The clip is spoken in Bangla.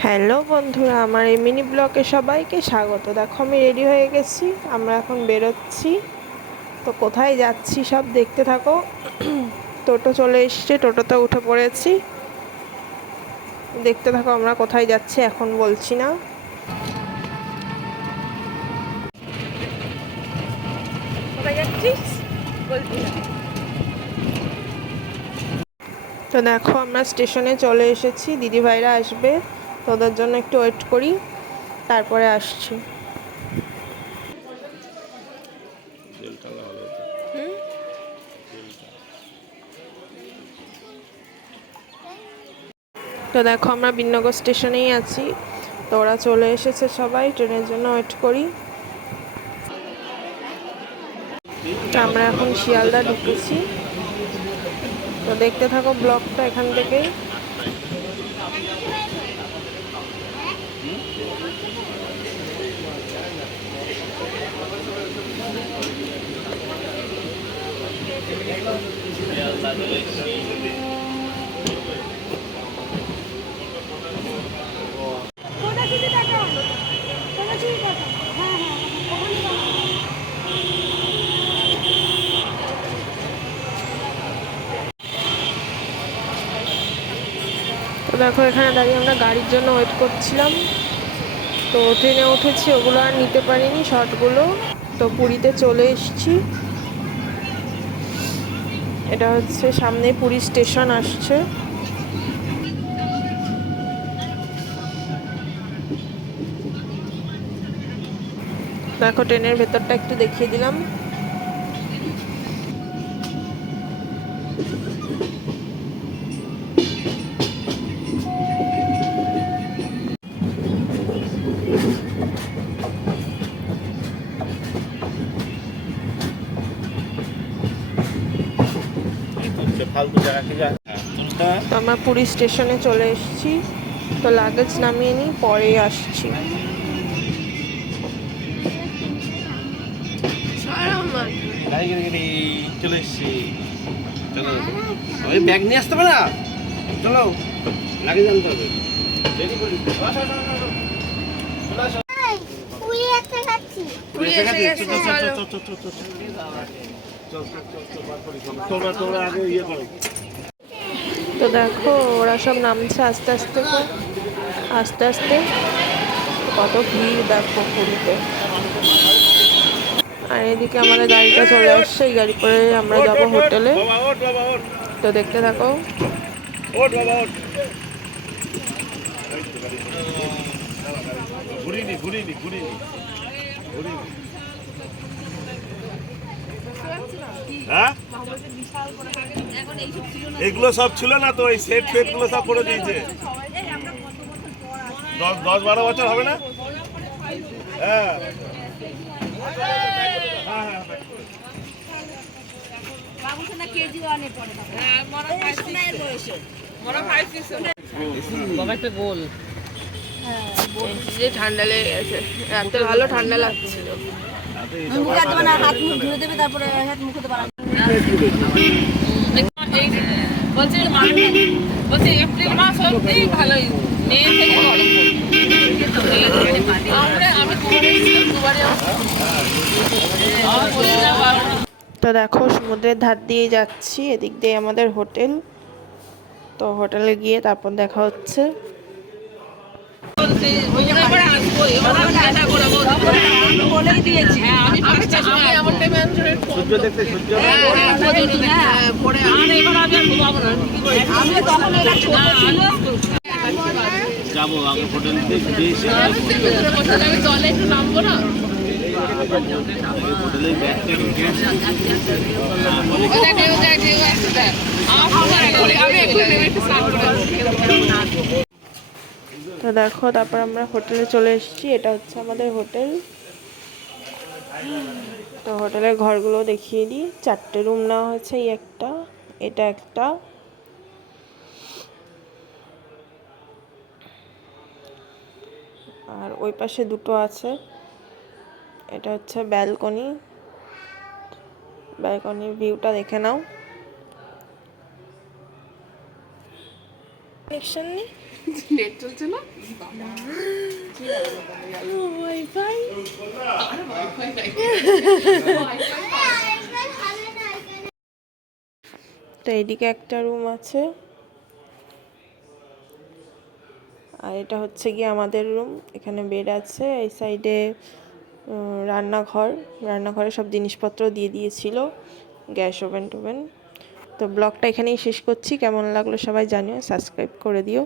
হ্যালো বন্ধুরা, আমার এই মিনি ব্লকে সবাইকে স্বাগত। দেখো, আমি রেডি হয়ে গেছি, আমরা এখন বেরোচ্ছি। তো কোথায় যাচ্ছি সব দেখতে থাকো। টোটো চলে এসছে, টোটোতে উঠে পড়েছি। দেখতে থাকো আমরা কোথায় যাচ্ছি, এখন বলছি না। কোথায় যাচ্ছিস? বলছি না। তো দেখো, আমরা স্টেশনে চলে এসেছি, দিদিভাইরা আসবে। তোদের জন্য একটু ওয়েট করি, তারপরে আসছি। তো দেখো আমরা বিনগর স্টেশনেই আছি, তো ওরা চলে এসেছে সবাই, ট্রেনের জন্য ওয়েট করি। তো আমরা এখন শিয়ালদা ঢুকেছি। তো দেখতে থাকো ব্লগটা এখান থেকেই। তো দেখো, এখানে দাঁড়িয়ে আমরা গাড়ির জন্য ওয়েট করছিলাম। তো ট্রেনে উঠেছি, ওগুলো আর নিতে পারিনি শর্টগুলো তো পুরীতে চলে এসেছি। এটা হচ্ছে সামনে পুরী স্টেশন আসছে। দেখো ট্রেনের ভেতরটা একটু দেখিয়ে দিলাম হচ্ছে ফালতু জায়গা থেকে তো আমরা পুরী স্টেশনে চলে এসেছি। তো লাগেজ নামিয়ে নিই পরে আসছি। চলে এসছি। চলো। ওই ব্যাগ নিয়ে আসতে চলো। হবে। তো দেখো ওরা সব নামছে আস্তে আস্তে আস্তে আস্তে কত ভিড় দেখো পুরীতে আর এদিকে আমাদের গাড়িটা চলে আসছে এই গাড়ি করে আমরা যাব হোটেলে তো দেখতে থাকো ঘুরিনি ঘুরিনি ঘুরিনি হ্যাঁ? এগুলো সব ছিল না তো এই সেট ফেটগুলো সব করে দিয়েছে। দশ দশ বারো বছর হবে না? হ্যাঁ। হ্যাঁ হ্যাঁ বাবুসোনা যে ঠান্ডা লেগে গেছে। রাতে ভালো ঠান্ডা লাগছিল। বলছে এপ্রিল মাস তো দেখো, সমুদ্রের ধার দিয়ে যাচ্ছি। এদিক দিয়ে আমাদের হোটেল। তো হোটেলে গিয়ে তারপর দেখা হচ্ছে। যাব আগে হোটেল জলে একটু নামবো না? আমি একটু একটু। তো দেখো, তারপর আমরা হোটেলে চলে এসেছি। এটা হচ্ছে আমাদের হোটেল। তো হোটেলের ঘরগুলো দেখিয়ে দিই। চারটে রুম নেওয়া হয়েছে, এই একটা, এটা একটা। আর ওই পাশে দুটো আছে। এটা হচ্ছে ব্যালকনি। ব্যালকনির ভিউটা দেখে নাও। কানেকশন নেই? নেট চলছে না? ওয়াইফাই আরে ওয়াইফাই নাই তো এইদিকে একটা রুম আছে। আর এটা হচ্ছে গিয়ে আমাদের রুম এখানে বেড আছে এই সাইডে রান্নাঘর। রান্নাঘরে সব জিনিসপত্র দিয়ে দিয়েছিল। গ্যাস ওভেন টোভেন। তো ব্লগটা এখানেই শেষ করছি। কেমন লাগল সবাই জানিও সাবস্ক্রাইব করে দিও।